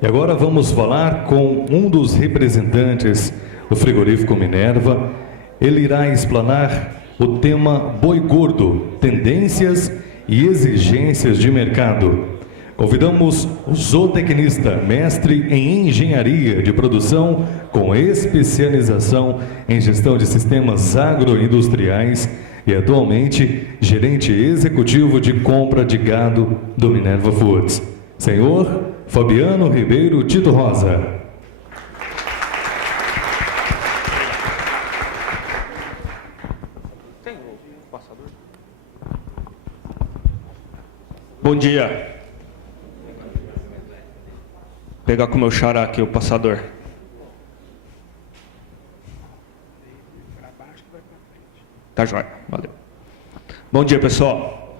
E agora vamos falar com um dos representantes do frigorífico Minerva. Ele irá explanar o tema boi gordo, tendências e exigências de mercado. Convidamos o zootecnista, mestre em engenharia de produção, com especialização em gestão de sistemas agroindustriais e atualmente gerente executivo de compra de gado do Minerva Foods. Senhor Fabiano Ribeiro Tito Rosa. Bom dia. Vou pegar com o meu xará aqui o passador. Tá joia, valeu. Bom dia, pessoal.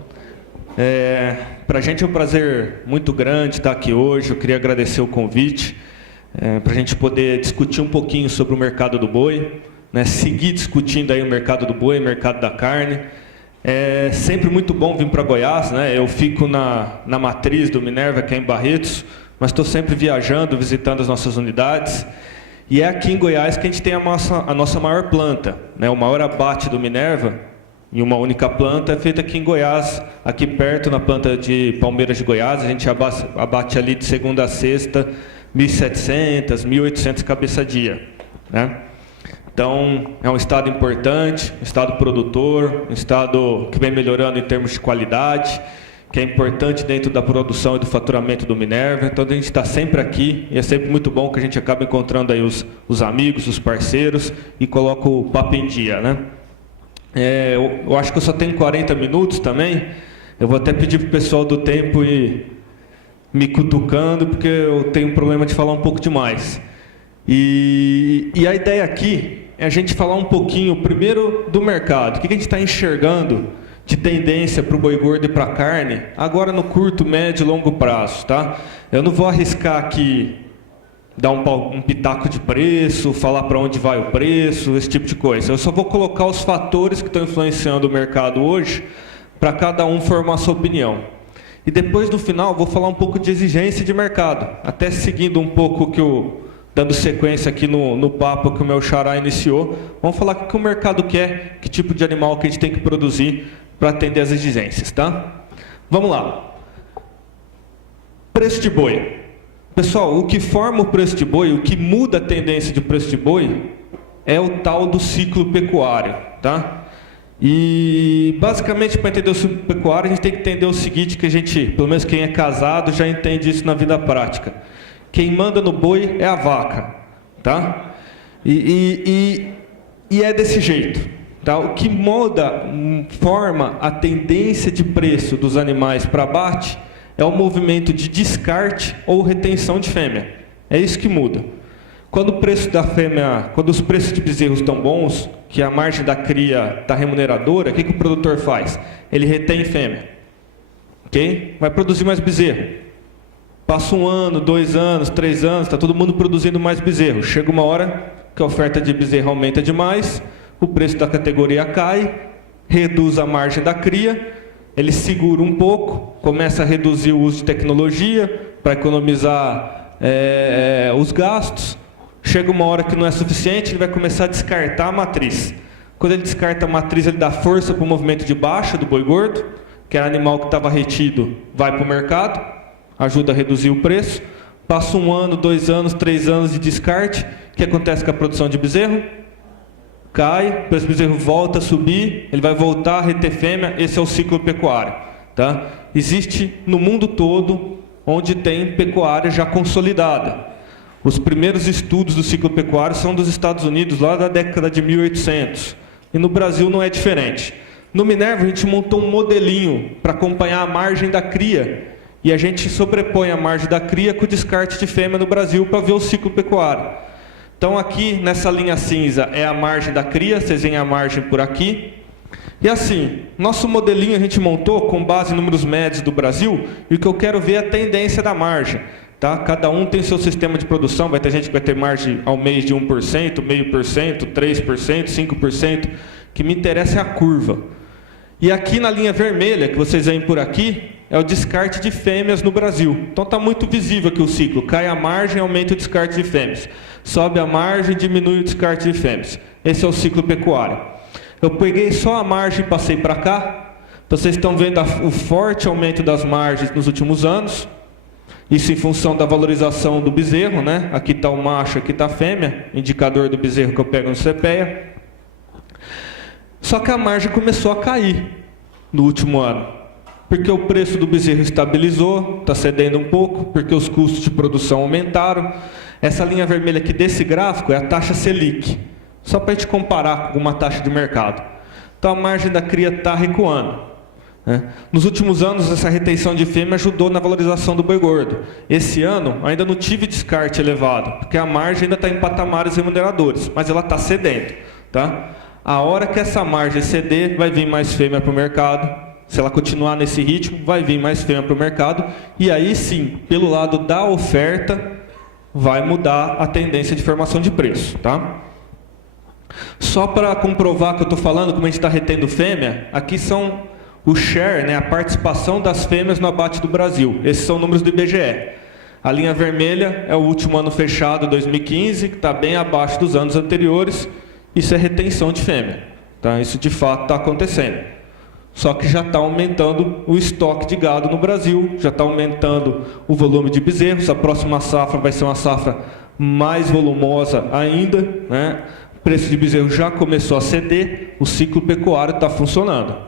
Para a gente é um prazer muito grande estar aqui hoje. Eu queria agradecer o convite para a gente poder discutir um pouquinho sobre o mercado do boi, né? Seguir discutindo aí o mercado do boi, o mercado da carne. É sempre muito bom vir para Goiás, né? Eu fico na matriz do Minerva, que é em Barretos, mas estou sempre viajando, visitando as nossas unidades. E é aqui em Goiás que a gente tem a nossa maior planta, né? O maior abate do Minerva, em uma única planta, é feito aqui em Goiás, aqui perto, na planta de Palmeiras de Goiás. A gente abate ali de segunda a sexta, 1.700, 1.800 cabeça-dia, né? Então, é um estado importante, um estado produtor, um estado que vem melhorando em termos de qualidade, que é importante dentro da produção e do faturamento do Minerva. Então, a gente está sempre aqui e é sempre muito bom que a gente acaba encontrando aí os amigos, os parceiros e coloca o papo em dia, né? Eu acho que eu só tenho 40 minutos também. Eu vou até pedir para o pessoal do tempo ir me cutucando, porque eu tenho um problema de falar um pouco demais. E a ideia aqui é a gente falar um pouquinho, primeiro, do mercado. O que a gente está enxergando de tendência para o boi gordo e para a carne, agora no curto, médio e longo prazo, tá? Eu não vou arriscar aqui dar um pitaco de preço, falar para onde vai o preço, esse tipo de coisa. Eu só vou colocar os fatores que estão influenciando o mercado hoje, para cada um formar a sua opinião. E depois, no final, vou falar um pouco de exigência de mercado, até seguindo um pouco dando sequência aqui no papo que o meu xará iniciou. Vamos falar o que o mercado quer, que tipo de animal que a gente tem que produzir para atender as exigências, tá? Vamos lá. Preço de boi. Pessoal, o que forma o preço de boi, o que muda a tendência de preço de boi, é o tal do ciclo pecuário, tá? E, basicamente, para entender o ciclo pecuário, a gente tem que entender o seguinte, que a gente, pelo menos quem é casado, já entende isso na vida prática. Quem manda no boi é a vaca, tá? E é desse jeito, tá? O que forma a tendência de preço dos animais para abate é o movimento de descarte ou retenção de fêmea. É isso que muda. Quando os preços de bezerros estão bons, que a margem da cria está remuneradora, o que o produtor faz? Ele retém fêmea, ok? Vai produzir mais bezerro. Passa 1 ano, 2 anos, 3 anos, está todo mundo produzindo mais bezerro. Chega uma hora que a oferta de bezerro aumenta demais, o preço da categoria cai, reduz a margem da cria, ele segura um pouco, começa a reduzir o uso de tecnologia para economizar os gastos. Chega uma hora que não é suficiente, ele vai começar a descartar a matriz. Quando ele descarta a matriz, ele dá força para o movimento de baixa do boi gordo, que era animal que estava retido, vai para o mercado, ajuda a reduzir o preço. Passa 1 ano, 2 anos, 3 anos de descarte. O que acontece com a produção de bezerro? Cai, o preço do bezerro volta a subir, ele vai voltar a reter fêmea. Esse é o ciclo pecuário, tá? Existe no mundo todo onde tem pecuária já consolidada. Os primeiros estudos do ciclo pecuário são dos Estados Unidos, lá da década de 1800. E no Brasil não é diferente. No Minerva, a gente montou um modelinho para acompanhar a margem da cria. E a gente sobrepõe a margem da cria com o descarte de fêmea no Brasil para ver o ciclo pecuário. Então, aqui, nessa linha cinza, é a margem da cria, vocês veem a margem por aqui. E assim, nosso modelinho a gente montou com base em números médios do Brasil, e o que eu quero ver é a tendência da margem. Tá? Cada um tem seu sistema de produção, vai ter gente que vai ter margem ao mês de 1%, 0,5%, 3%, 5%. O que me interessa é a curva. E aqui na linha vermelha, que vocês veem por aqui, é o descarte de fêmeas no Brasil. Então está muito visível aqui o ciclo. Cai a margem, aumenta o descarte de fêmeas. Sobe a margem, diminui o descarte de fêmeas. Esse é o ciclo pecuário. Eu peguei só a margem e passei para cá. Então vocês estão vendo o forte aumento das margens nos últimos anos. Isso em função da valorização do bezerro, né? Aqui está o macho, aqui está a fêmea, indicador do bezerro que eu pego no CPEA. Só que a margem começou a cair no último ano, porque o preço do bezerro estabilizou, está cedendo um pouco, porque os custos de produção aumentaram. Essa linha vermelha aqui desse gráfico é a taxa Selic, só para a gente comparar com uma taxa de mercado. Então a margem da cria está recuando. Nos últimos anos, essa retenção de fêmea ajudou na valorização do boi gordo. Esse ano, ainda não tive descarte elevado, porque a margem ainda está em patamares remuneradores, mas ela está cedendo. Tá? A hora que essa margem ceder, vai vir mais fêmea para o mercado. Se ela continuar nesse ritmo, vai vir mais fêmea para o mercado. E aí sim, pelo lado da oferta, vai mudar a tendência de formação de preço. Tá? Só para comprovar que eu estou falando, como a gente está retendo fêmea, aqui são o share, né, a participação das fêmeas no abate do Brasil. Esses são números do IBGE. A linha vermelha é o último ano fechado, 2015, que está bem abaixo dos anos anteriores. Isso é retenção de fêmea. Tá? Isso de fato está acontecendo. Só que já está aumentando o estoque de gado no Brasil, já está aumentando o volume de bezerros. A próxima safra vai ser uma safra mais volumosa ainda. Né? O preço de bezerro já começou a ceder, o ciclo pecuário está funcionando.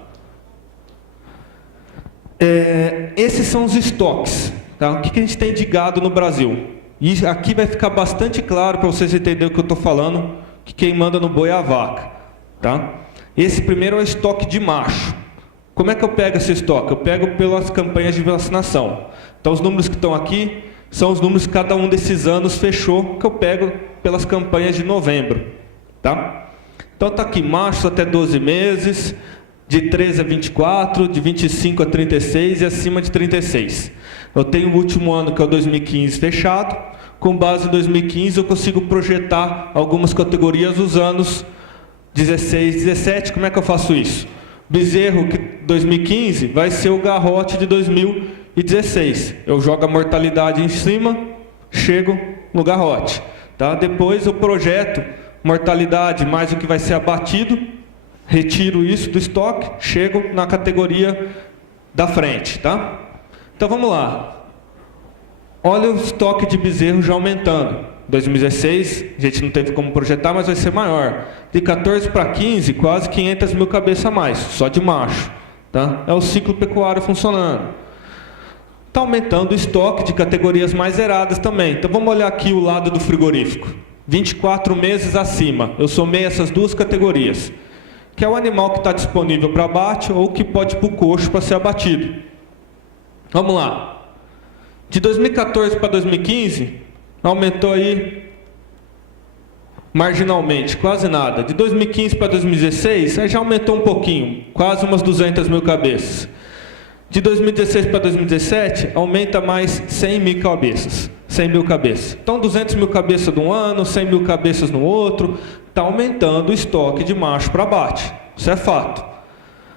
Esses são os estoques. Tá? O que a gente tem de gado no Brasil? E aqui vai ficar bastante claro para vocês entenderem o que eu estou falando, que quem manda no boi é a vaca. Tá? Esse primeiro é o estoque de macho. Como é que eu pego esse estoque? Eu pego pelas campanhas de vacinação. Então os números que estão aqui são os números que cada um desses anos fechou, que eu pego pelas campanhas de novembro. Tá? Então está aqui, machos até 12 meses, de 13 a 24, de 25 a 36 e acima de 36. Eu tenho o último ano, que é o 2015, fechado. Com base em 2015, eu consigo projetar algumas categorias dos anos 16 e 17. Como é que eu faço isso? Bezerro que 2015 vai ser o garrote de 2016. Eu jogo a mortalidade em cima, chego no garrote. Tá? Depois eu projeto mortalidade mais o que vai ser abatido, retiro isso do estoque, chego na categoria da frente. Tá? Então vamos lá. Olha o estoque de bezerro já aumentando. 2016, a gente não teve como projetar, mas vai ser maior. De 14 para 15, quase 500 mil cabeças a mais, só de macho. Tá? É o ciclo pecuário funcionando. Está aumentando o estoque de categorias mais zeradas também. Então vamos olhar aqui o lado do frigorífico. 24 meses acima. Eu somei essas duas categorias. Que é o animal que está disponível para abate ou que pode ir para o coxo para ser abatido. Vamos lá. De 2014 para 2015, aumentou aí marginalmente, quase nada. De 2015 para 2016, aí já aumentou um pouquinho, quase umas 200 mil cabeças. De 2016 para 2017, aumenta mais 100 mil cabeças. 100 mil cabeças. Então, 200 mil cabeças de um ano, 100 mil cabeças no outro, está aumentando o estoque de macho para abate. Isso é fato.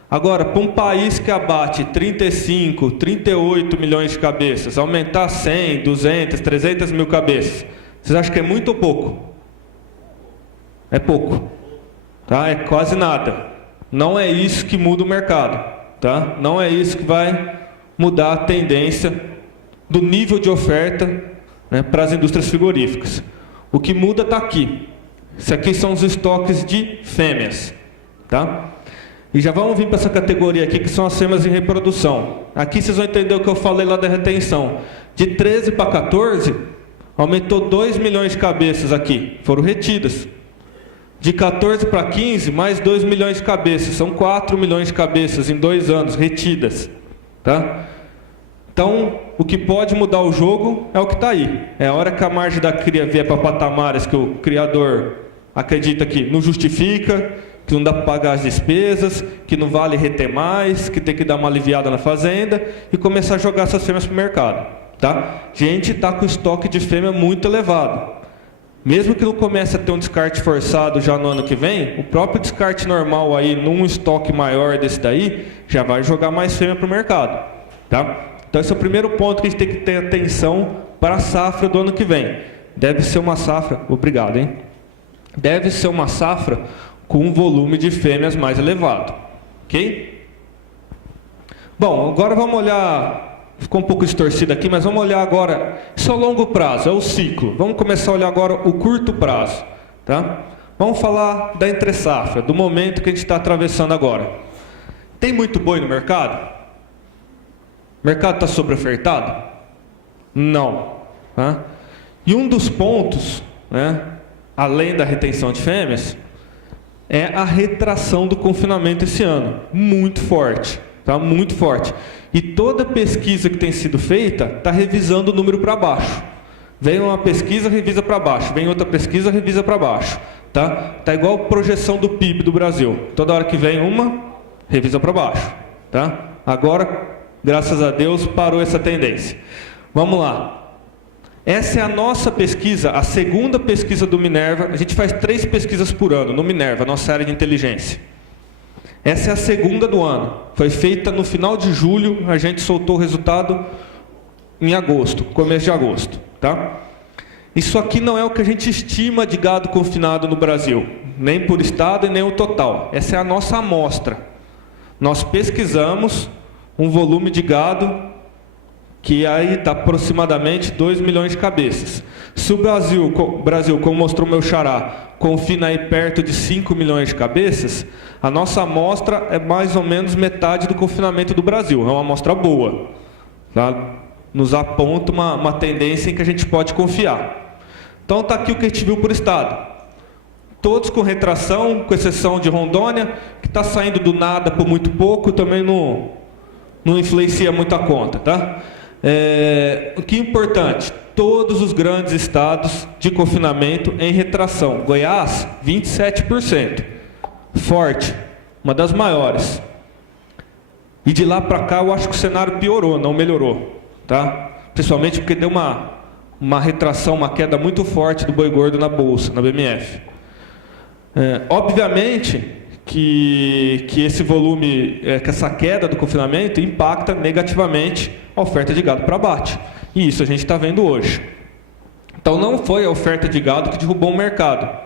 Agora, para um país que abate 35, 38 milhões de cabeças, aumentar 100, 200, 300 mil cabeças, vocês acham que é muito ou pouco? É pouco. Tá? É quase nada. Não é isso que muda o mercado. Tá? Não é isso que vai mudar a tendência do nível de oferta, né, para as indústrias frigoríficas. O que muda está aqui. Isso aqui são os estoques de fêmeas. Tá? E já vamos vir para essa categoria aqui, que são as fêmeas em reprodução. Aqui vocês vão entender o que eu falei lá da retenção. De 13 para 14, aumentou 2 milhões de cabeças aqui, foram retidas. De 14 para 15, mais 2 milhões de cabeças. São 4 milhões de cabeças em 2 anos retidas. Tá? Então, o que pode mudar o jogo é o que está aí. É a hora que a margem da cria vier para patamares que o criador acredita que não justifica, que não dá para pagar as despesas, que não vale reter mais, que tem que dar uma aliviada na fazenda e começar a jogar essas fêmeas para o mercado. Tá? Gente está com o estoque de fêmea muito elevado. Mesmo que não comece a ter um descarte forçado já no ano que vem, o próprio descarte normal aí, num estoque maior desse daí, já vai jogar mais fêmea para o mercado. Tá? Então esse é o primeiro ponto que a gente tem que ter atenção para a safra do ano que vem. Deve ser uma safra, obrigado, hein? Deve ser uma safra com um volume de fêmeas mais elevado. Ok? Bom, agora vamos olhar, ficou um pouco distorcido aqui, mas vamos olhar agora, isso é o longo prazo, é o ciclo. Vamos começar a olhar agora o curto prazo. Tá? Vamos falar da entre-safra, do momento que a gente está atravessando agora. Tem muito boi no mercado? O mercado está sobreofertado? Não. Tá? E um dos pontos, né, além da retenção de fêmeas, é a retração do confinamento esse ano. Muito forte. Tá? Muito forte. E toda pesquisa que tem sido feita está revisando o número para baixo. Vem uma pesquisa, revisa para baixo. Vem outra pesquisa, revisa para baixo. Tá igual a projeção do PIB do Brasil. Toda hora que vem uma, revisa para baixo. Tá? Agora, graças a Deus, parou essa tendência. Vamos lá. Essa é a nossa pesquisa, a segunda pesquisa do Minerva. A gente faz 3 pesquisas por ano no Minerva, nossa área de inteligência. Essa é a segunda do ano. Foi feita no final de julho, a gente soltou o resultado em agosto, começo de agosto. Tá? Isso aqui não é o que a gente estima de gado confinado no Brasil, nem por estado e nem o total. Essa é a nossa amostra. Nós pesquisamos um volume de gado que aí está aproximadamente 2 milhões de cabeças. Se o Brasil, como mostrou meu xará, confina aí perto de 5 milhões de cabeças, a nossa amostra é mais ou menos metade do confinamento do Brasil. É uma amostra boa. Tá? Nos aponta uma tendência em que a gente pode confiar. Então está aqui o que a gente viu por estado. Todos com retração, com exceção de Rondônia, que está saindo do nada por muito pouco, também não influencia muito a conta. Tá? O que é importante, todos os grandes estados de confinamento em retração. Goiás, 27%. Forte, uma das maiores. E de lá para cá eu acho que o cenário piorou, não melhorou. Tá? Principalmente porque deu uma retração, uma queda muito forte do boi gordo na bolsa, na BMF. Obviamente que esse volume, que essa queda do confinamento impacta negativamente a oferta de gado para abate. E isso a gente está vendo hoje. Então não foi a oferta de gado que derrubou o mercado.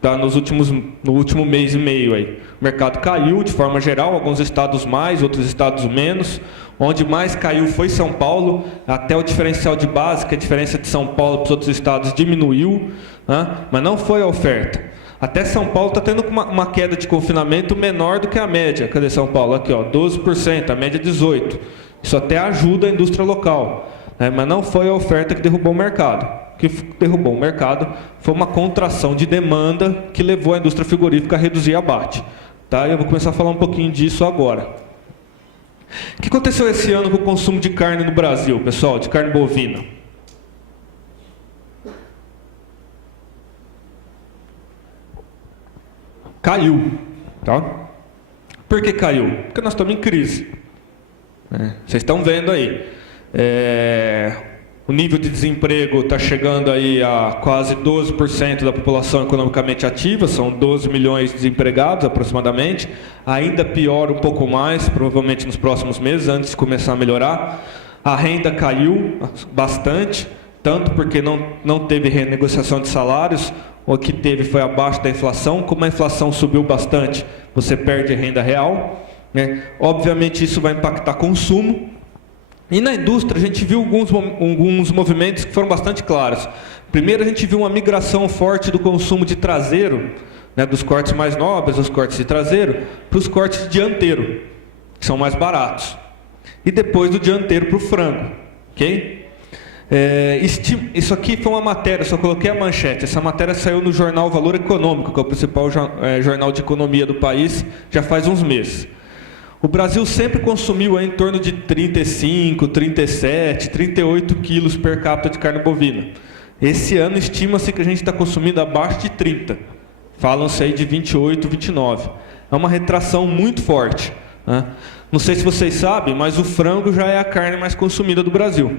Tá? No último mês e meio aí. O mercado caiu de forma geral, alguns estados mais, outros estados menos. Onde mais caiu foi São Paulo, até o diferencial de base, que a diferença de São Paulo para os outros estados diminuiu, né? Mas não foi a oferta. Até São Paulo está tendo uma queda de confinamento menor do que a média. Cadê São Paulo? Aqui, ó, 12%, a média 18%. Isso até ajuda a indústria local, né? Mas não foi a oferta que derrubou o mercado. O que derrubou o mercado foi uma contração de demanda que levou a indústria frigorífica a reduzir abate. Tá? Eu vou começar a falar um pouquinho disso agora. O que aconteceu esse ano com o consumo de carne no Brasil, pessoal, de carne bovina? Caiu. Tá? Por que caiu? Porque nós estamos em crise. Vocês estão vendo aí. O nível de desemprego está chegando aí a quase 12% da população economicamente ativa, são 12 milhões de desempregados aproximadamente. Ainda piora um pouco mais, provavelmente nos próximos meses, antes de começar a melhorar. A renda caiu bastante, tanto porque não teve renegociação de salários, o que teve foi abaixo da inflação. Como a inflação subiu bastante, você perde renda real, né? Obviamente isso vai impactar consumo. E na indústria a gente viu alguns movimentos que foram bastante claros. Primeiro a gente viu uma migração forte do consumo de traseiro, né, dos cortes mais nobres, os cortes de traseiro, para os cortes de dianteiro, que são mais baratos. E depois do dianteiro para o frango. Okay? Isso aqui foi uma matéria, só coloquei a manchete. Essa matéria saiu no jornal Valor Econômico, que é o principal jornal de economia do país, já faz uns meses. O Brasil sempre consumiu em torno de 35, 37, 38 quilos per capita de carne bovina. Esse ano estima-se que a gente está consumindo abaixo de 30. Falam-se aí de 28, 29. É uma retração muito forte. Né? Não sei se vocês sabem, mas o frango já é a carne mais consumida do Brasil.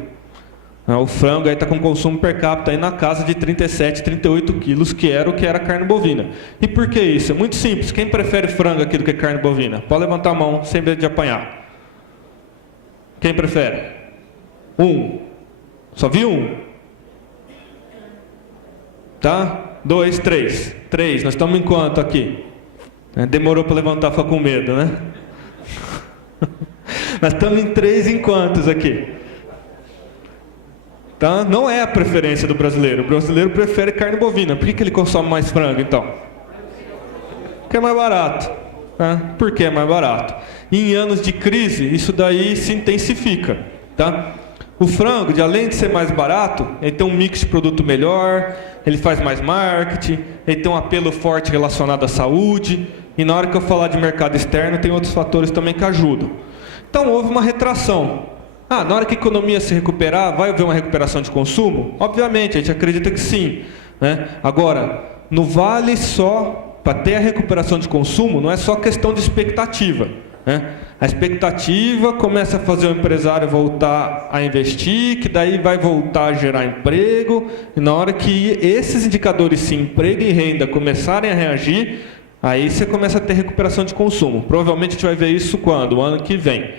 O frango está com consumo per capita aí na casa de 37, 38 quilos, que era o que era carne bovina. E por que isso? É muito simples. Quem prefere frango aqui do que carne bovina? Pode levantar a mão sem medo de apanhar. Quem prefere? 1. Só vi 1. Tá? 2, 3. 3. Nós estamos em quanto aqui? Demorou para levantar, ficou com medo, né? Nós estamos em 3 em quantos aqui? Tá? Não é a preferência do brasileiro. O brasileiro prefere carne bovina. Por que ele consome mais frango, então? Porque é mais barato. Tá? Por que é mais barato? E em anos de crise, isso daí se intensifica. Tá? O frango, além de ser mais barato, ele tem um mix de produto melhor, ele faz mais marketing, ele tem um apelo forte relacionado à saúde, e na hora que eu falar de mercado externo, tem outros fatores também que ajudam. Então houve uma retração. Na hora que a economia se recuperar, vai haver uma recuperação de consumo? Obviamente, a gente acredita que sim. Né? Agora, não vale só, para ter a recuperação de consumo, não é só questão de expectativa. Né? A expectativa começa a fazer o empresário voltar a investir, que daí vai voltar a gerar emprego, e na hora que esses indicadores, sim, emprego e renda, começarem a reagir, aí você começa a ter recuperação de consumo. Provavelmente a gente vai ver isso quando? O ano que vem.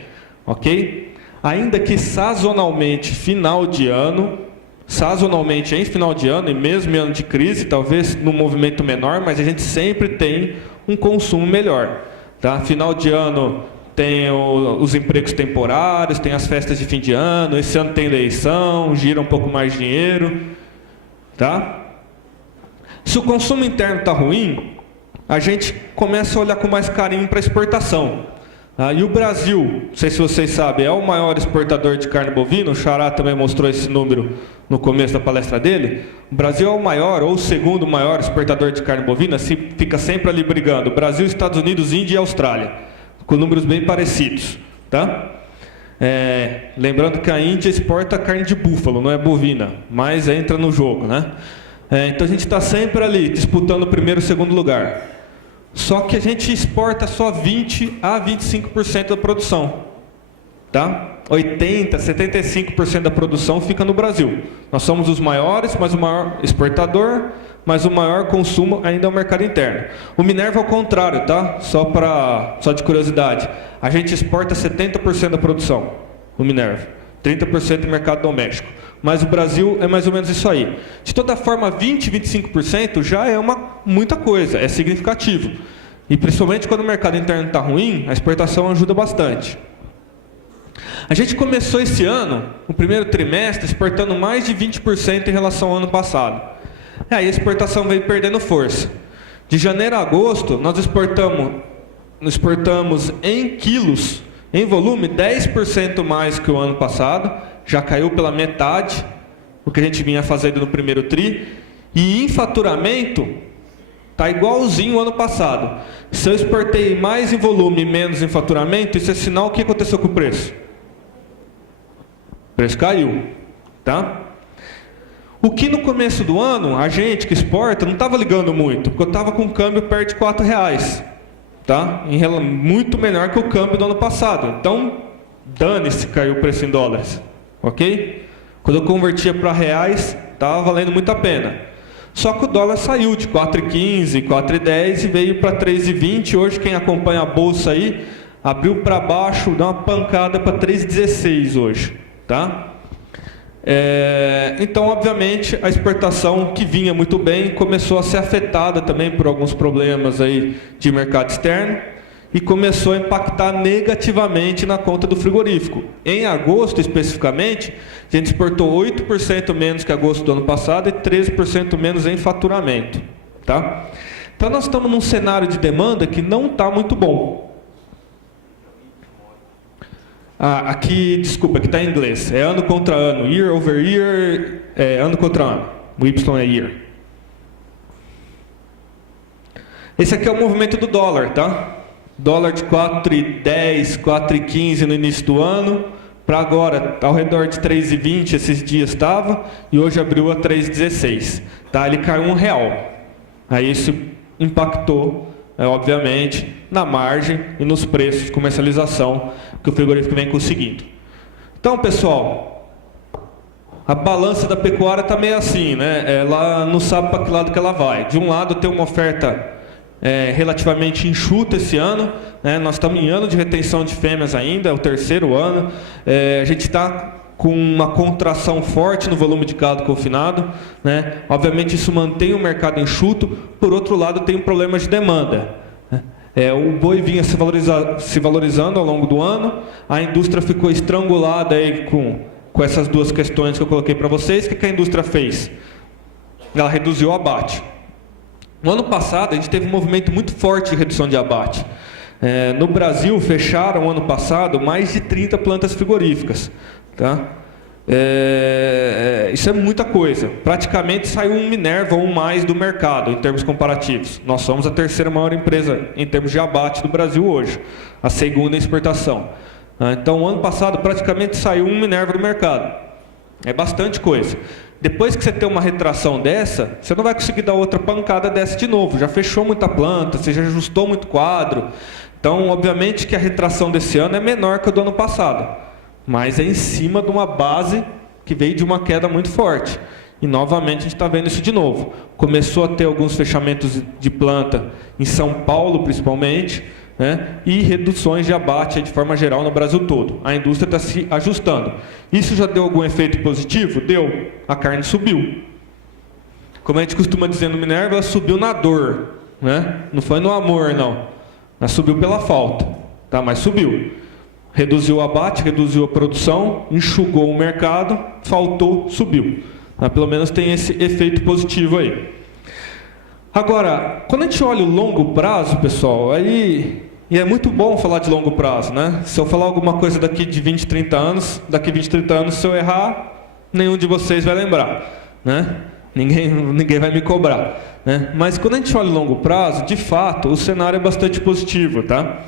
Ok? Ainda que sazonalmente, em final de ano, e mesmo em ano de crise, talvez num movimento menor, mas a gente sempre tem um consumo melhor. Tá? Final de ano tem os empregos temporários, tem as festas de fim de ano, esse ano tem eleição, gira um pouco mais de dinheiro. Tá? Se o consumo interno está ruim, a gente começa a olhar com mais carinho para a exportação. E o Brasil, não sei se vocês sabem, é o maior exportador de carne bovina, o Xará também mostrou esse número no começo da palestra dele. O Brasil é o maior ou o segundo maior exportador de carne bovina, fica sempre ali brigando. Brasil, Estados Unidos, Índia e Austrália, com números bem parecidos. Tá? Lembrando que a Índia exporta carne de búfalo, não é bovina, mas entra no jogo. Né? Então a gente está sempre ali, disputando o primeiro e o segundo lugar. Só que a gente exporta só 20 a 25% da produção. Tá? 80, 75% da produção fica no Brasil. Nós somos os maiores, mas o maior exportador, mas o maior consumo ainda é o mercado interno. O Minerva ao contrário, tá? Só de curiosidade. A gente exporta 70% da produção, o Minerva. 30% no mercado doméstico. Mas o Brasil é mais ou menos isso aí. De toda forma, 20, 25% já é muita coisa, é significativo. E principalmente quando o mercado interno está ruim, a exportação ajuda bastante. A gente começou esse ano, no primeiro trimestre, exportando mais de 20% em relação ao ano passado. Aí a exportação veio perdendo força. De janeiro a agosto, nós exportamos em quilos, em volume, 10% mais que o ano passado, já caiu pela metade o que a gente vinha fazendo no primeiro tri, e em faturamento está igualzinho ao ano passado. Se eu exportei mais em volume e menos em faturamento, isso é sinal. O que aconteceu com o preço? O preço caiu. Tá? O que no começo do ano, a gente que exporta não estava ligando muito, porque eu estava com o câmbio perto de R$4. Tá? Muito menor que o câmbio do ano passado. Então, dane-se, caiu o preço em dólares. Ok? Quando eu convertia para reais, estava valendo muito a pena. Só que o dólar saiu de 4,15, 4,10 e veio para 3,20. Hoje, quem acompanha a bolsa aí, abriu para baixo, deu uma pancada para 3,16 hoje. Tá? Então, obviamente, a exportação que vinha muito bem começou a ser afetada também por alguns problemas aí de mercado externo e começou a impactar negativamente na conta do frigorífico. Em agosto, especificamente, a gente exportou 8% menos que agosto do ano passado e 13% menos em faturamento. Tá? Então, nós estamos num cenário de demanda que não está muito bom. Aqui, desculpa, aqui está em inglês. É ano contra ano, year over year, ano contra ano. O Y é year. Esse aqui é o movimento do dólar, tá? Dólar de 4,10, 4,15 no início do ano, para agora, ao redor de 3,20 esses dias estava, e hoje abriu a 3,16. Tá? Ele caiu R$1. Aí isso impactou, obviamente, na margem e nos preços de comercialização que o frigorífico vem conseguindo. Então, pessoal, a balança da pecuária está meio assim, né? Ela não sabe para que lado que ela vai. De um lado tem uma oferta relativamente enxuta esse ano, né? Nós estamos em ano de retenção de fêmeas ainda, é o 3º ano. A gente está com uma contração forte no volume de gado confinado, né? Obviamente isso mantém o mercado enxuto, por outro lado tem um problema de demanda. O boi vinha se valorizando ao longo do ano, a indústria ficou estrangulada aí com essas duas questões que eu coloquei para vocês. O que a indústria fez? Ela reduziu o abate. No ano passado, a gente teve um movimento muito forte de redução de abate. No Brasil, fecharam ano passado mais de 30 plantas frigoríficas. Tá? Isso é muita coisa. Praticamente saiu um Minerva ou mais do mercado, em termos comparativos. Nós somos a 3ª maior empresa em termos de abate do Brasil hoje. A 2ª em exportação. Então, ano passado, praticamente saiu um Minerva do mercado. É bastante coisa. Depois que você tem uma retração dessa, você não vai conseguir dar outra pancada dessa de novo. Já fechou muita planta, você já ajustou muito quadro. Então, obviamente que a retração desse ano é menor que a do ano passado. Mas é em cima de uma base que veio de uma queda muito forte. E novamente a gente está vendo isso de novo. Começou a ter alguns fechamentos de planta em São Paulo, principalmente, né? E reduções de abate de forma geral no Brasil todo. A indústria está se ajustando. Isso já deu algum efeito positivo? Deu. A carne subiu. Como a gente costuma dizer no Minerva, ela subiu na dor, né? Não foi no amor, não. Ela subiu pela falta, tá? Mas subiu. Reduziu o abate, reduziu a produção, enxugou o mercado, faltou, subiu. Pelo menos tem esse efeito positivo aí. Agora, quando a gente olha o longo prazo, pessoal, aí... E é muito bom falar de longo prazo, né? Se eu falar alguma coisa daqui de 20, 30 anos, daqui 20, 30 anos, se eu errar, nenhum de vocês vai lembrar, né? Ninguém vai me cobrar, né? Mas quando a gente olha o longo prazo, de fato, o cenário é bastante positivo, tá?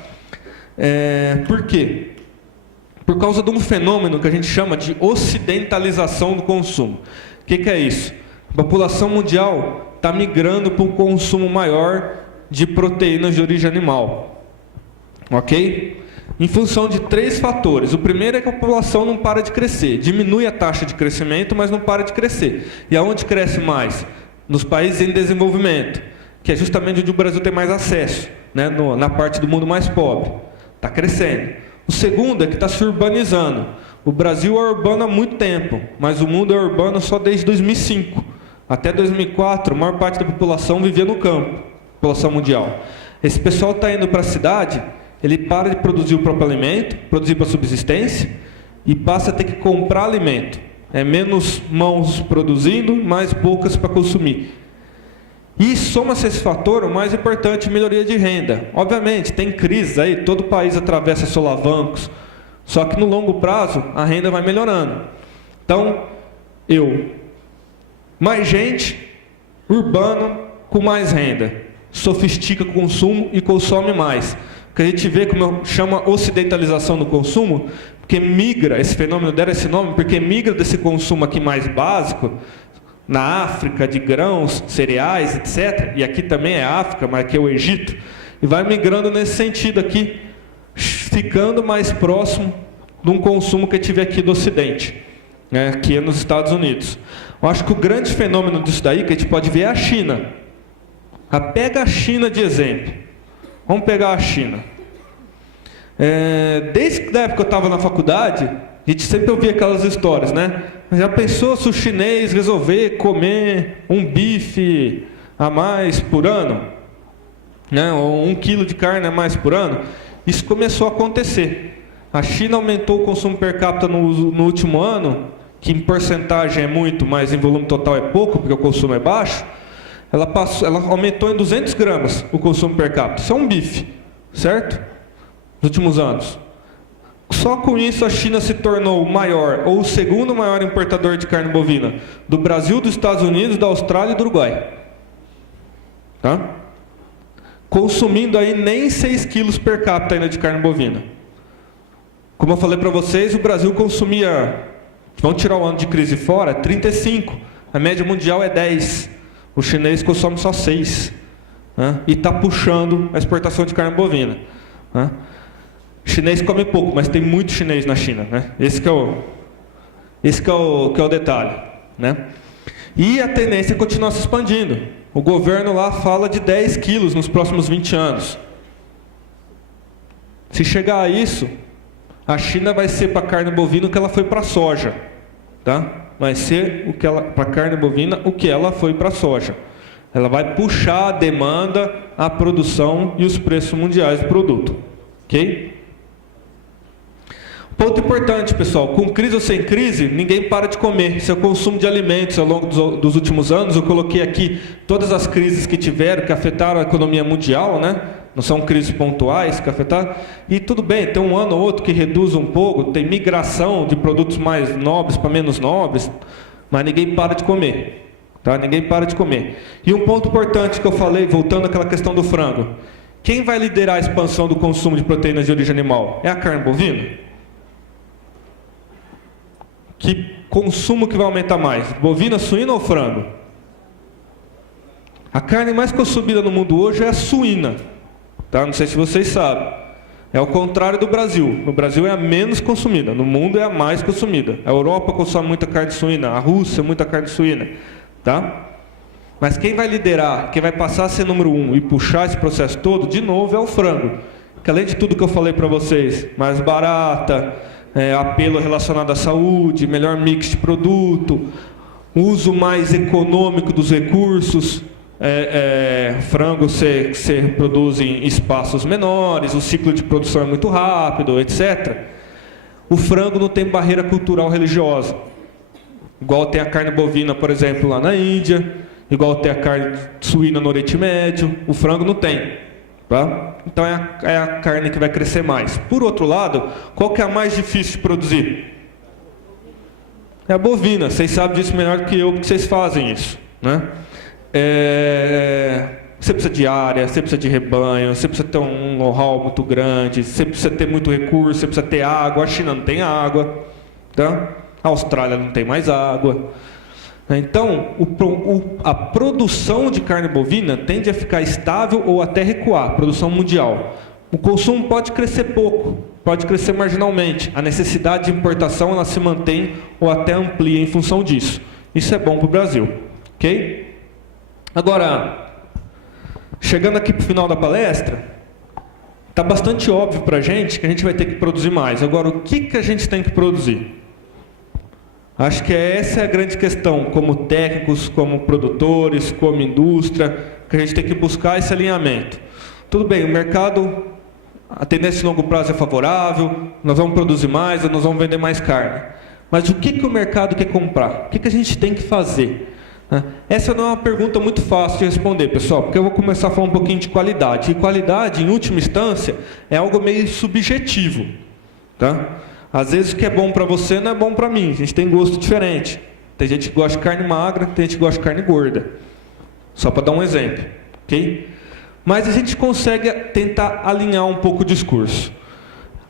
Por quê? Por causa de um fenômeno que a gente chama de ocidentalização do consumo. O que é isso? A população mundial está migrando para um consumo maior de proteínas de origem animal. Ok? Em função de 3 fatores. O primeiro é que a população não para de crescer. Diminui a taxa de crescimento, mas não para de crescer. E aonde cresce mais? Nos países em desenvolvimento, que é justamente onde o Brasil tem mais acesso, né? Na parte do mundo mais pobre. Está crescendo. O segundo é que está se urbanizando. O Brasil é urbano há muito tempo, mas o mundo é urbano só desde 2005. Até 2004, a maior parte da população vivia no campo, população mundial. Esse pessoal está indo para a cidade, ele para de produzir o próprio alimento, produzir para subsistência, e passa a ter que comprar alimento. É menos mãos produzindo, mais poucas para consumir. E soma-se esse fator, o mais importante, melhoria de renda. Obviamente, tem crises aí, todo país atravessa solavancos, só que no longo prazo, a renda vai melhorando. Então, mais gente, urbano, com mais renda, sofistica o consumo e consome mais. O que a gente vê, como chama ocidentalização do consumo, porque migra, esse fenômeno deram esse nome, porque migra desse consumo aqui mais básico, na África, de grãos, cereais, etc. E aqui também é África, mas aqui é o Egito. E vai migrando nesse sentido aqui, ficando mais próximo de um consumo que tive aqui do Ocidente, né, que é nos Estados Unidos. Eu acho que o grande fenômeno disso daí, que a gente pode ver, é a China. Pega a China de exemplo. Vamos pegar a China. Desde a época que eu estava na faculdade, a gente sempre ouvia aquelas histórias, né? Já pensou se o chinês resolver comer um bife a mais por ano? Né? Ou 1 quilo de carne a mais por ano? Isso começou a acontecer. A China aumentou o consumo per capita no último ano, que em porcentagem é muito, mas em volume total é pouco, porque o consumo é baixo. Ela aumentou em 200 gramas o consumo per capita. Isso é um bife, certo? Nos últimos anos. Só com isso a China se tornou o maior, ou o segundo maior importador de carne bovina do Brasil, dos Estados Unidos, da Austrália e do Uruguai. Tá? Consumindo aí nem 6 quilos per capita ainda de carne bovina. Como eu falei para vocês, o Brasil consumia, vamos tirar o ano de crise fora, 35. A média mundial é 10. O chinês consome só 6. Né? E está puxando a exportação de carne bovina. Né? O chinês come pouco, mas tem muito chinês na China. Né? Esse que é o detalhe. Né? E a tendência é continuar se expandindo. O governo lá fala de 10 quilos nos próximos 20 anos. Se chegar a isso, a China vai ser para a carne bovina o que ela foi para a soja. Tá? Vai ser para a carne bovina o que ela foi para a soja. Ela vai puxar a demanda, a produção e os preços mundiais do produto. Ok? Ponto importante, pessoal, com crise ou sem crise, ninguém para de comer. Esse é o consumo de alimentos ao longo dos últimos anos. Eu coloquei aqui todas as crises que tiveram, que afetaram a economia mundial, né? Não são crises pontuais que afetaram. E tudo bem, tem um ano ou outro que reduz um pouco, tem migração de produtos mais nobres para menos nobres, mas ninguém para de comer. Tá? Ninguém para de comer. E um ponto importante que eu falei, voltando àquela questão do frango. Quem vai liderar a expansão do consumo de proteínas de origem animal? É a carne bovina? Que consumo que vai aumentar mais? Bovina, suína ou frango? A carne mais consumida no mundo hoje é a suína. Tá? Não sei se vocês sabem. É o contrário do Brasil. No Brasil é a menos consumida. No mundo é a mais consumida. A Europa consome muita carne suína. A Rússia muita carne suína. Tá? Mas quem vai liderar, quem vai passar a ser número 1 e puxar esse processo todo, de novo, é o frango. Que além de tudo que eu falei para vocês, mais barata, apelo relacionado à saúde, melhor mix de produto, uso mais econômico dos recursos, frango se reproduz em espaços menores, o ciclo de produção é muito rápido, etc. O frango não tem barreira cultural religiosa, igual tem a carne bovina, por exemplo, lá na Índia, igual tem a carne suína no Oriente Médio, o frango não tem. Tá? Então é a carne que vai crescer mais. Por outro lado, qual que é a mais difícil de produzir? É a bovina. Vocês sabem disso melhor do que eu, porque vocês fazem isso, né? Você precisa de área, você precisa de rebanho, você precisa ter um know-how muito grande, você precisa ter muito recurso, você precisa ter água. A China não tem água, tá? A Austrália não tem mais água. Então, a produção de carne bovina tende a ficar estável ou até recuar, produção mundial. O consumo pode crescer pouco, pode crescer marginalmente. A necessidade de importação ela se mantém ou até amplia em função disso. Isso é bom para o Brasil. Ok? Agora, chegando aqui para o final da palestra, está bastante óbvio para a gente que a gente vai ter que produzir mais. Agora, o que a gente tem que produzir? Acho que essa é a grande questão, como técnicos, como produtores, como indústria, que a gente tem que buscar esse alinhamento. Tudo bem, o mercado, a tendência de longo prazo é favorável, nós vamos produzir mais, nós vamos vender mais carne. Mas o que o mercado quer comprar? O que a gente tem que fazer? Essa não é uma pergunta muito fácil de responder, pessoal, porque eu vou começar a falar um pouquinho de qualidade. E qualidade, em última instância, é algo meio subjetivo. Tá? Às vezes o que é bom para você não é bom para mim. A gente tem gosto diferente. Tem gente que gosta de carne magra, tem gente que gosta de carne gorda. Só para dar um exemplo. Okay? Mas a gente consegue tentar alinhar um pouco o discurso.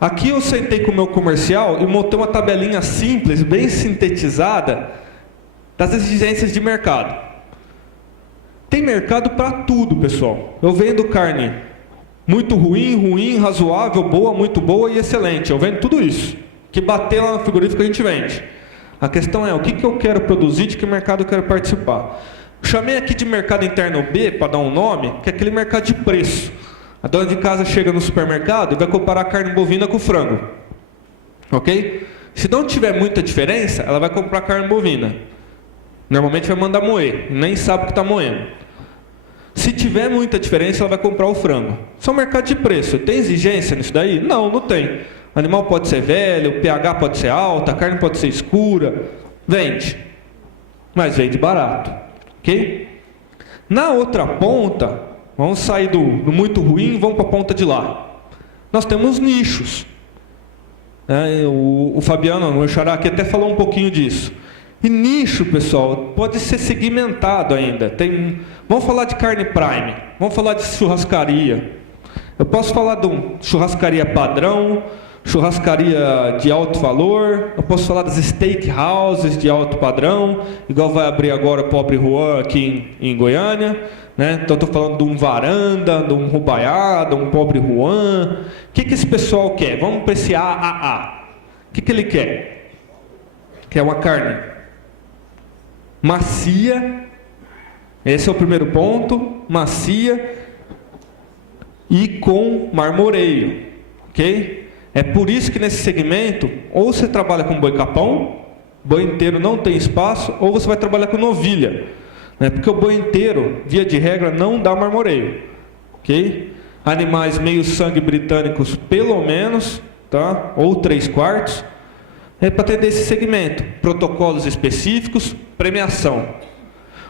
Aqui eu sentei com o meu comercial e montei uma tabelinha simples, bem sintetizada, das exigências de mercado. Tem mercado para tudo, pessoal. Eu vendo carne muito ruim, razoável, boa, muito boa e excelente. Eu vendo tudo isso. Que bater lá no frigorífico a gente vende. A questão é, o que eu quero produzir, de que mercado eu quero participar. Chamei aqui de mercado interno B, para dar um nome, que é aquele mercado de preço. A dona de casa chega no supermercado e vai comparar a carne bovina com o frango. Ok? Se não tiver muita diferença, ela vai comprar carne bovina. Normalmente vai mandar moer, nem sabe o que está moendo. Se tiver muita diferença, ela vai comprar o frango. Isso é um mercado de preço. Tem exigência nisso daí? Não, não tem. O animal pode ser velho, o pH pode ser alto, a carne pode ser escura. Vende. Mas vende barato. Ok? Na outra ponta, vamos sair do muito ruim e vamos para a ponta de lá. Nós temos nichos. O Fabiano, o meu xará aqui, até falou um pouquinho disso. E nicho, pessoal, pode ser segmentado ainda. Vamos falar de carne prime, vamos falar de churrascaria. Eu posso falar de churrascaria padrão, churrascaria de alto valor, eu posso falar das steakhouses de alto padrão, igual vai abrir agora o Pobre Juan aqui em Goiânia. Né? Então estou falando de um varanda, de um rubaiá, de um Pobre Juan. O que esse pessoal quer? Vamos para esse AAA. O que ele quer? Quer uma carne macia, Esse é o primeiro ponto, macia e com marmoreio, ok? É por isso que nesse segmento, ou você trabalha com boi capão, boi inteiro não tem espaço, ou você vai trabalhar com novilha, né? Porque o boi inteiro, via de regra, não dá marmoreio, ok? Animais meio sangue britânicos, pelo menos, tá? Ou 3/4, é para atender esse segmento. Protocolos específicos, premiação.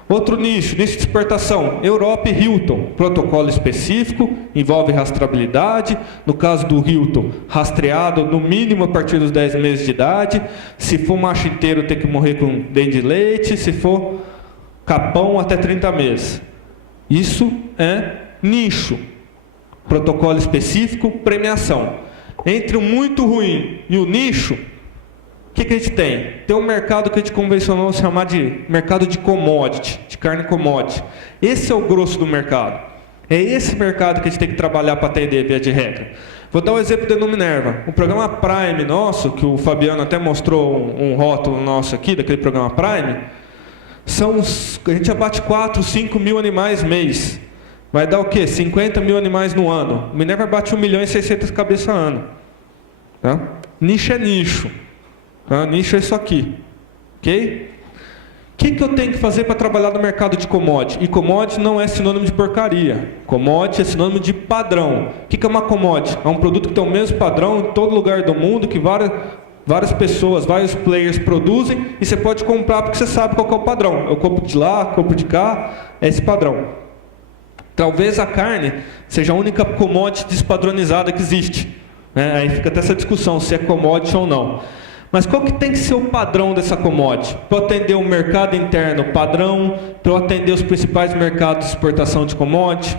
Outro nicho de exportação, Europa e Hilton. Protocolo específico, envolve rastreabilidade. No caso do Hilton, rastreado no mínimo a partir dos 10 meses de idade. Se for macho inteiro, tem que morrer com dente de leite. Se for capão, até 30 meses. Isso é nicho. Protocolo específico, premiação. Entre o muito ruim e o nicho, o que a gente tem? Tem um mercado que a gente convencionou chamar de mercado de commodity, de carne commodity. Esse é o grosso do mercado. É esse mercado que a gente tem que trabalhar para atender, via de regra. Vou dar um exemplo do Minerva. O programa Prime nosso, que o Fabiano até mostrou um rótulo nosso aqui, daquele programa Prime, a gente abate 4, 5 mil animais mês. Vai dar o quê? 50 mil animais no ano. O Minerva bate 1.600.000 cabeças ano. Tá? Nicho é nicho. Tá? Nicho é isso aqui. Ok? O que eu tenho que fazer para trabalhar no mercado de commodity? E commodity não é sinônimo de porcaria. Commodity é sinônimo de padrão. O que é uma commodity? É um produto que tem o mesmo padrão em todo lugar do mundo, que várias pessoas, vários players produzem, e você pode comprar porque você sabe qual é o padrão. Eu compro de lá, compro de cá, é esse padrão. Talvez a carne seja a única commodity despadronizada que existe. Aí fica até essa discussão se é commodity ou não. Mas qual que tem que ser o padrão dessa commodity? Para eu atender o mercado interno padrão, para eu atender os principais mercados de exportação de commodity,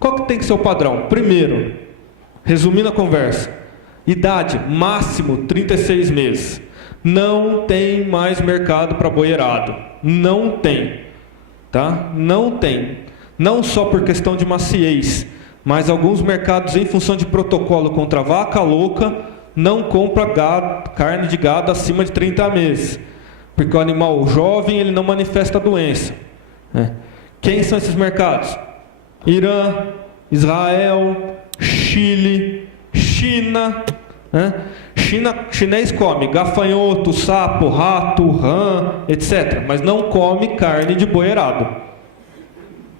qual que tem que ser o padrão? Primeiro, resumindo a conversa, idade, máximo 36 meses. Não tem mais mercado para boi erado. Não tem. Tá? Não tem. Não só por questão de maciez, mas alguns mercados, em função de protocolo contra a vaca louca, não compra carne de gado acima de 30 meses. Porque o animal jovem, ele não manifesta a doença. Quem são esses mercados? Irã, Israel, Chile, China. Chinês come gafanhoto, sapo, rato, rã, etc. Mas não come carne de boi erado.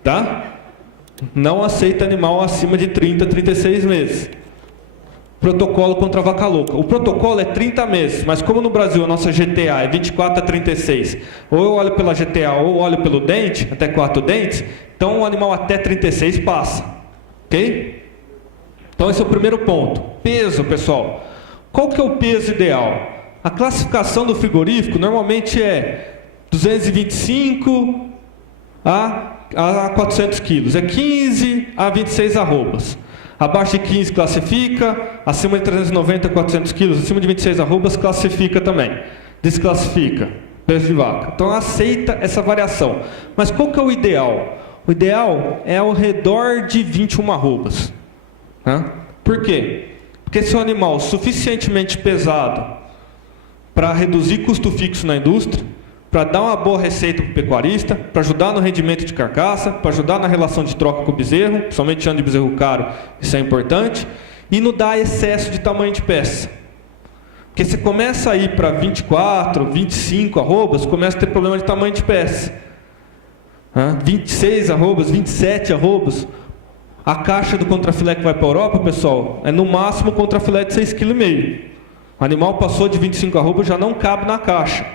Tá? Não aceita animal acima de 30, 36 meses. Protocolo contra a vaca louca. O protocolo é 30 meses, mas como no Brasil a nossa GTA é 24 a 36, ou eu olho pela GTA ou olho pelo dente, até 4 dentes, então o animal até 36 passa. Ok? Então esse é o primeiro ponto. Peso, pessoal. Qual que é o peso ideal? A classificação do frigorífico normalmente é 225 a 400 quilos. É 15 a 26 arrobas. Abaixo de 15 classifica, acima de 390 a 400 quilos, acima de 26 arrobas classifica também. Desclassifica, peso de vaca. Então aceita essa variação. Mas qual que é o ideal? O ideal é ao redor de 21 arrobas. Por quê? Porque se é um animal suficientemente pesado para reduzir custo fixo na indústria, para dar uma boa receita para o pecuarista, para ajudar no rendimento de carcaça, para ajudar na relação de troca com o bezerro, principalmente ano de bezerro caro, isso é importante, e não dá excesso de tamanho de peça. Porque você começa a ir para 24, 25 arrobas, começa a ter problema de tamanho de peça. 26 arrobas, 27 arrobas. A caixa do contrafilé que vai para a Europa, pessoal, é no máximo contrafilé de 6,5 kg. O animal passou de 25 arrobas, já não cabe na caixa.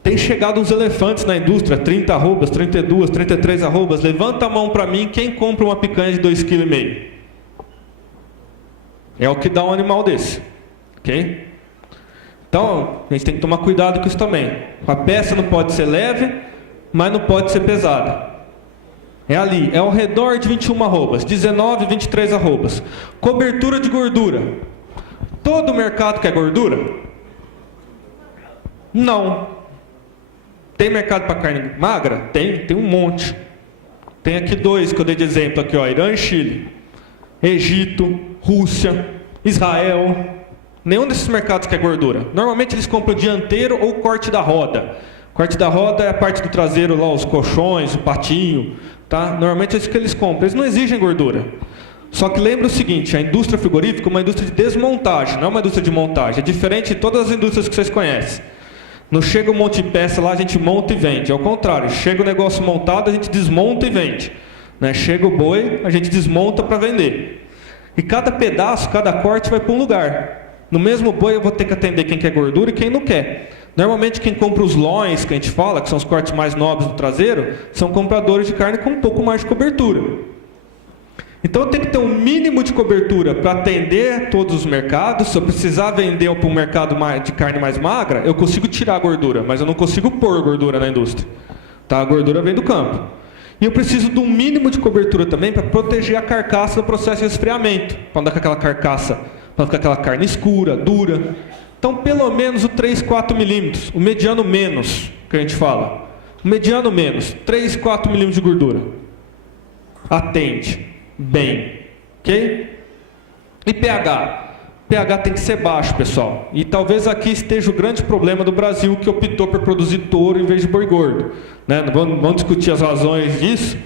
Tem chegado uns elefantes na indústria, 30 arrobas, 32, 33 arrobas. Levanta a mão para mim, quem compra uma picanha de 2,5 kg? É o que dá um animal desse. Ok? Então, a gente tem que tomar cuidado com isso também. A peça não pode ser leve, mas não pode ser pesada. É ali, é ao redor de 21 arrobas, 19, 23 arrobas. Cobertura de gordura. Todo mercado quer gordura? Não. Tem mercado para carne magra? Tem um monte. Tem aqui 2 que eu dei de exemplo aqui, ó, Irã e Chile. Egito, Rússia, Israel. Nenhum desses mercados quer gordura. Normalmente eles compram dianteiro ou corte da roda. Corte da roda é a parte do traseiro lá, os colchões, o patinho, tá? Normalmente é isso que eles compram. Eles não exigem gordura. Só que lembra o seguinte, a indústria frigorífica é uma indústria de desmontagem, não é uma indústria de montagem. É diferente de todas as indústrias que vocês conhecem. Não chega um monte de peça lá, a gente monta e vende. Ao contrário, chega o negócio montado, a gente desmonta e vende. Né? Chega o boi, a gente desmonta para vender. E cada pedaço, cada corte vai para um lugar. No mesmo boi eu vou ter que atender quem quer gordura e quem não quer. Normalmente quem compra os loins, que a gente fala, que são os cortes mais nobres do traseiro, são compradores de carne com um pouco mais de cobertura. Então eu tenho que ter um mínimo de cobertura para atender todos os mercados. Se eu precisar vender para um mercado de carne mais magra, eu consigo tirar a gordura, mas eu não consigo pôr gordura na indústria. Tá? A gordura vem do campo. E eu preciso de um mínimo de cobertura também para proteger a carcaça no processo de resfriamento, para não dar com aquela carcaça, para ficar aquela carne escura, dura. Então pelo menos o 3, 4 milímetros, o mediano menos, que a gente fala. O mediano menos, 3, 4 milímetros de gordura. Atende. Bem, ok? E pH? pH tem que ser baixo, pessoal. E talvez aqui esteja o grande problema do Brasil, que optou por produzir touro em vez de boi gordo. Né? Vamos discutir as razões disso,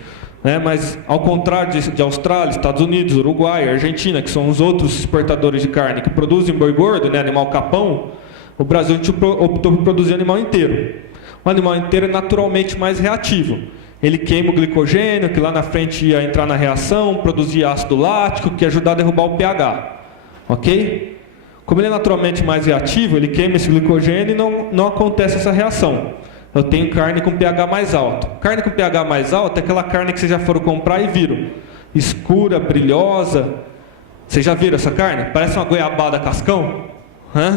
né? Mas ao contrário de Austrália, Estados Unidos, Uruguai, Argentina, que são os outros exportadores de carne que produzem boi gordo, né? Animal capão, o Brasil optou por produzir animal inteiro. O animal inteiro é naturalmente mais reativo. Ele queima o glicogênio, que lá na frente ia entrar na reação, produzir ácido lático, que ia ajudar a derrubar o pH. Ok? Como ele é naturalmente mais reativo, ele queima esse glicogênio e não acontece essa reação. Eu tenho carne com pH mais alto. Carne com pH mais alto é aquela carne que vocês já foram comprar e viram. Escura, brilhosa. Vocês já viram essa carne? Parece uma goiabada cascão. Hã?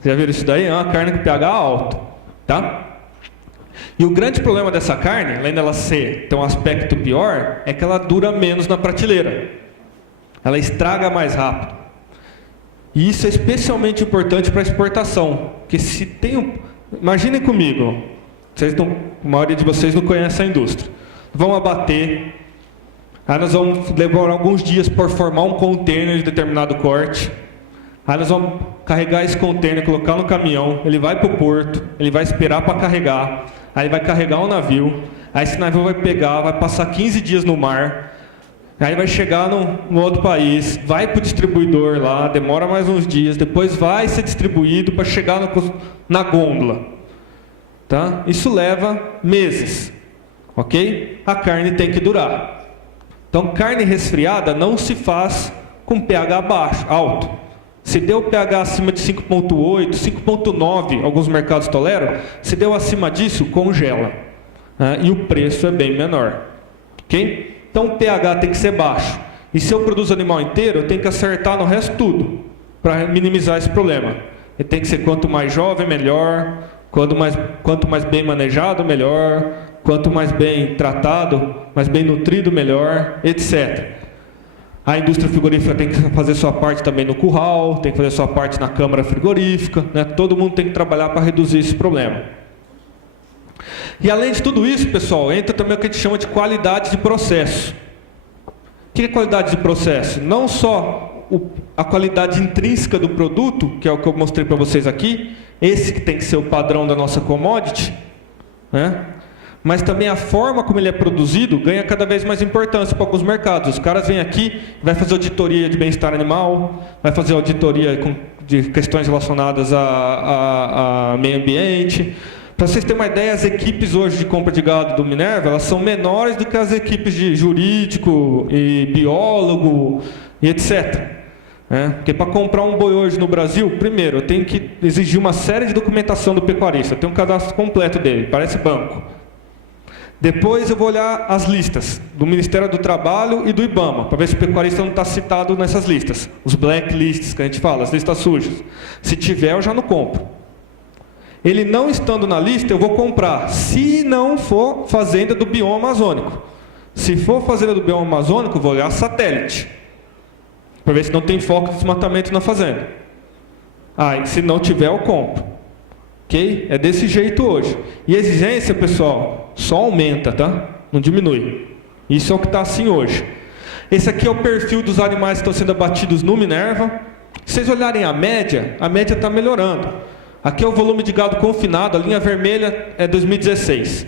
Vocês já viram isso daí? É uma carne com pH alto. Tá? E o grande problema dessa carne, além dela ter um aspecto pior, é que ela dura menos na prateleira. Ela estraga mais rápido. E isso é especialmente importante para a exportação. Porque se tem imaginem comigo, a maioria de vocês não conhece a indústria. Vamos abater, aí nós vamos levar alguns dias para formar um container de determinado corte. Aí nós vamos carregar esse container, colocar no caminhão, ele vai para o porto, ele vai esperar para carregar, aí vai carregar um navio, aí esse navio vai pegar, vai passar 15 dias no mar, aí vai chegar no outro país, vai para o distribuidor lá, demora mais uns dias, depois vai ser distribuído para chegar na gôndola. Tá? Isso leva meses, ok? A carne tem que durar. Então carne resfriada não se faz com pH baixo, alto. Se deu pH acima de 5.8, 5.9, alguns mercados toleram, se deu acima disso, congela. E o preço é bem menor. Ok? Então o pH tem que ser baixo. E se eu produzo animal inteiro, eu tenho que acertar no resto tudo, para minimizar esse problema. Ele tem que ser quanto mais jovem, melhor. Quanto mais bem manejado, melhor. Quanto mais bem tratado, mais bem nutrido, melhor, etc. A indústria frigorífica tem que fazer sua parte também no curral, tem que fazer sua parte na câmara frigorífica, né? Todo mundo tem que trabalhar para reduzir esse problema. E além de tudo isso, pessoal, entra também o que a gente chama de qualidade de processo. O que é qualidade de processo? Não só a qualidade intrínseca do produto, que é o que eu mostrei para vocês aqui, esse que tem que ser o padrão da nossa commodity, né? Mas também a forma como ele é produzido ganha cada vez mais importância para alguns mercados. Os caras vêm aqui, vai fazer auditoria de bem-estar animal, vai fazer auditoria de questões relacionadas a meio ambiente. Para vocês terem uma ideia, as equipes hoje de compra de gado do Minerva, elas são menores do que as equipes de jurídico e biólogo e etc. Porque para comprar um boi hoje no Brasil, primeiro, eu tenho que exigir uma série de documentação do pecuarista. Eu tenho um cadastro completo dele, parece banco. Depois eu vou olhar as listas do Ministério do Trabalho e do IBAMA, para ver se o pecuarista não está citado nessas listas. Os blacklists que a gente fala, as listas sujas. Se tiver, eu já não compro. Ele não estando na lista, eu vou comprar, se não for fazenda do bioma amazônico. Se for fazenda do bioma amazônico, eu vou olhar satélite, para ver se não tem foco de desmatamento na fazenda. Se não tiver, eu compro. Ok? É desse jeito hoje. E a exigência, pessoal, só aumenta, tá? Não diminui. Isso é o que está assim hoje. Esse aqui é o perfil dos animais que estão sendo abatidos no Minerva. Se vocês olharem a média está melhorando. Aqui é o volume de gado confinado, a linha vermelha é 2016.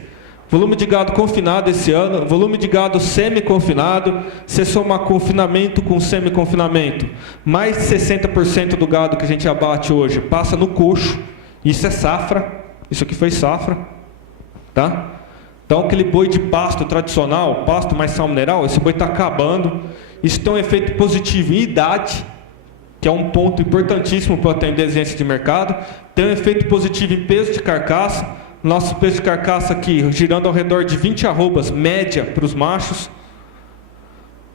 Volume de gado confinado esse ano, volume de gado semi-confinado, se somar confinamento com semi-confinamento, mais de 60% do gado que a gente abate hoje passa no coxo, isso é safra, isso aqui foi safra, tá? Então aquele boi de pasto tradicional, pasto mais sal mineral, esse boi está acabando, isso tem um efeito positivo em idade, que é um ponto importantíssimo para atender a exigência de mercado, tem um efeito positivo em peso de carcaça. Nosso peso de carcaça aqui, girando ao redor de 20 arrobas, média para os machos.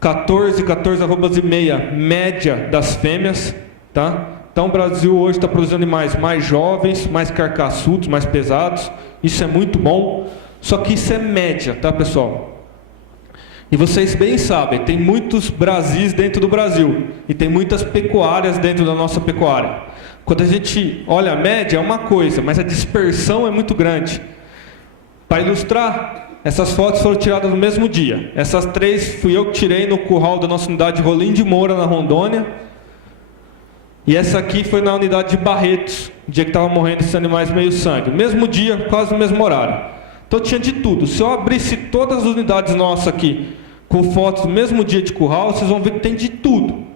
14 arrobas e meia, média das fêmeas. Tá? Então o Brasil hoje está produzindo animais mais jovens, mais carcaçudos, mais pesados. Isso é muito bom. Só que isso é média, tá, pessoal? E vocês bem sabem, tem muitos Brasis dentro do Brasil. E tem muitas pecuárias dentro da nossa pecuária. Quando a gente olha a média é uma coisa, mas a dispersão é muito grande. Para ilustrar, essas fotos foram tiradas no mesmo dia. Essas 3 fui eu que tirei no curral da nossa unidade de Rolim de Moura, na Rondônia. E essa aqui foi na unidade de Barretos, no dia que estavam morrendo esses animais meio sangue. Mesmo dia, quase no mesmo horário. Então tinha de tudo. Se eu abrisse todas as unidades nossas aqui, com fotos do mesmo dia de curral, vocês vão ver que tem de tudo.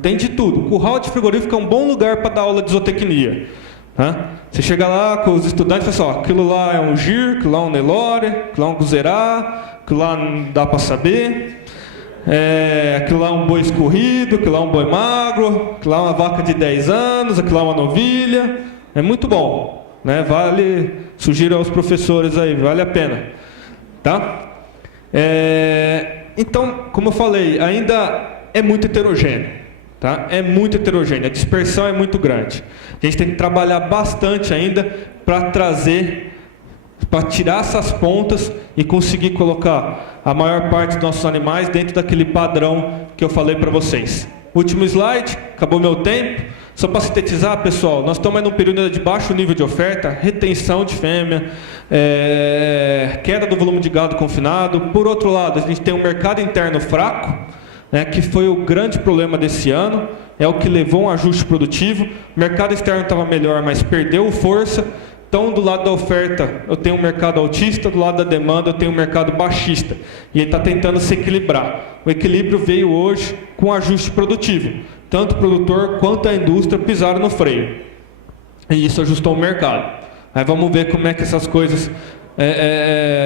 Tem de tudo. O curral de frigorífico é um bom lugar para dar aula de zootecnia. Tá? Você chega lá com os estudantes e fala assim, aquilo lá é um gir, aquilo lá é um Nelore, aquilo lá é um guzerá, aquilo lá não dá para saber, aquilo lá é um boi escorrido, aquilo lá é um boi magro, aquilo lá é uma vaca de 10 anos, aquilo lá é uma novilha. É muito bom. Né? Vale, sugiro aos professores aí, vale a pena. Tá? Então, como eu falei, ainda é muito heterogêneo. Tá? É muito heterogêneo, a dispersão é muito grande. A gente tem que trabalhar bastante ainda para trazer, para tirar essas pontas e conseguir colocar a maior parte dos nossos animais dentro daquele padrão que eu falei para vocês. Último slide, acabou meu tempo. Só para sintetizar, pessoal, nós estamos aí num período de baixo nível de oferta, retenção de fêmea, queda do volume de gado confinado. Por outro lado, a gente tem um mercado interno fraco, que foi o grande problema desse ano, é o que levou um ajuste produtivo. O mercado externo estava melhor, mas perdeu força. Então, do lado da oferta, eu tenho um mercado altista, do lado da demanda, eu tenho um mercado baixista. E ele está tentando se equilibrar. O equilíbrio veio hoje com um ajuste produtivo. Tanto o produtor quanto a indústria pisaram no freio. E isso ajustou o mercado. Aí vamos ver como é que essas coisas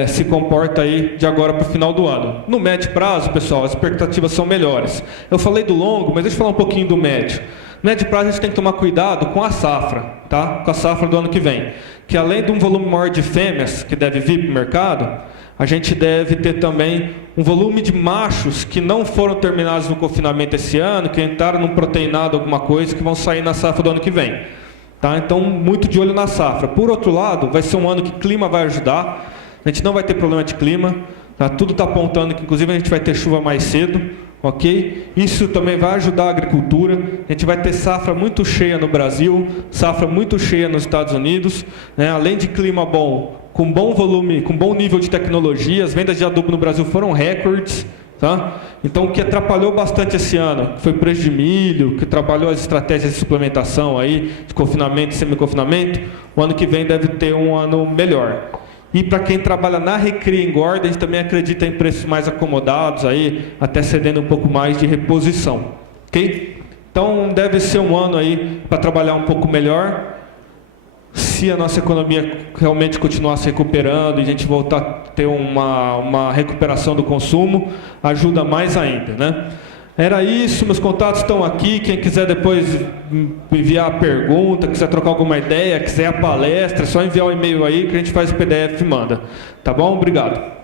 se comporta aí de agora para o final do ano. No médio prazo, pessoal, as expectativas são melhores. Eu falei do longo, mas deixa eu falar um pouquinho do médio. No médio prazo a gente tem que tomar cuidado com a safra, tá? Com a safra do ano que vem. Que além de um volume maior de fêmeas que deve vir para o mercado, a gente deve ter também um volume de machos que não foram terminados no confinamento esse ano, que entraram num proteinado, alguma coisa, que vão sair na safra do ano que vem. Tá? Então, muito de olho na safra. Por outro lado, vai ser um ano que o clima vai ajudar. A gente não vai ter problema de clima. Tá? Tudo está apontando que, inclusive, a gente vai ter chuva mais cedo. Ok? Isso também vai ajudar a agricultura. A gente vai ter safra muito cheia no Brasil, safra muito cheia nos Estados Unidos. Né? Além de clima bom, com bom volume, com bom nível de tecnologia, as vendas de adubo no Brasil foram recordes. Tá? Então, o que atrapalhou bastante esse ano foi o preço de milho, que trabalhou as estratégias de suplementação, aí, de confinamento e semi-confinamento. O ano que vem deve ter um ano melhor. E para quem trabalha na recria e engorda, a gente também acredita em preços mais acomodados, aí, até cedendo um pouco mais de reposição. Okay? Então, deve ser um ano aí para trabalhar um pouco melhor. Se a nossa economia realmente continuar se recuperando e a gente voltar a ter uma recuperação do consumo, ajuda mais ainda, né? Era isso, meus contatos estão aqui. Quem quiser depois enviar a pergunta, quiser trocar alguma ideia, quiser a palestra, é só enviar o e-mail aí que a gente faz o PDF e manda. Tá bom? Obrigado.